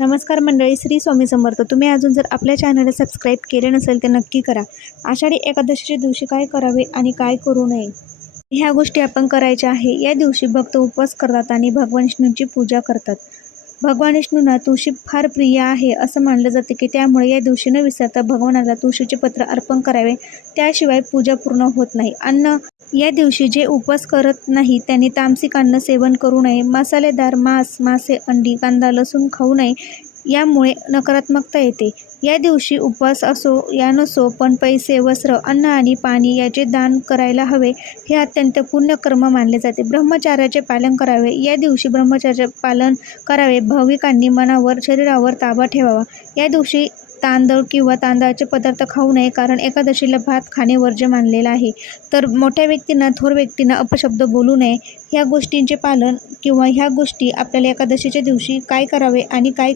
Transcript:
नमस्कार मंडळी, श्री स्वामी समर्थ. तुम्ही अजून जर आपल्या चॅनलला सबस्क्राईब केले नसेल तर नक्की करा. आषाढी एकादशीच्या दिवशी काय करावे आणि काय करू नये ह्या गोष्टी आपण करायच्या आहे. या दिवशी भक्त उपवास करतात आणि भगवान विष्णूंची पूजा करतात. भगवान विष्णूंना तुळशी फार प्रिय आहे असं मानलं जाते की त्यामुळे या दिवशी न विसरता भगवानाला तुळशीचे पत्र अर्पण करावे, त्याशिवाय पूजा पूर्ण होत नाही. या दिवशी जे उपवास करत नाही त्यांनी तामसिक अन्न सेवन करू नये, मसालेदार मांस, मासे, अंडी, कांदा, लसूण खाऊ नये, यामुळे नकारात्मकता येते. या दिवशी उपवास असो या नसो पण पैसे, वस्त्र, अन्न आणि पाणी याचे दान करायला हवे. हे अत्यंत पुण्यकर्म मानले जाते. ब्रह्मचर्याचे पालन करावे. या दिवशी ब्रह्मचर्याचे पालन करावे. भाविकांनी मनावर, शरीरावर ताबा ठेवावा. या दिवशी तांदूळ किंवा तांदळाचे पदार्थ खाऊ नये, कारण एकादशीला भात खाणे वर्ज्य मानलेलं आहे. तर मोठ्या व्यक्तींना, थोर व्यक्तींना अपशब्द बोलू नये. ह्या गोष्टींचे पालन किंवा ह्या गोष्टी आपल्याला एकादशीच्या दिवशी काय करावे आणि काय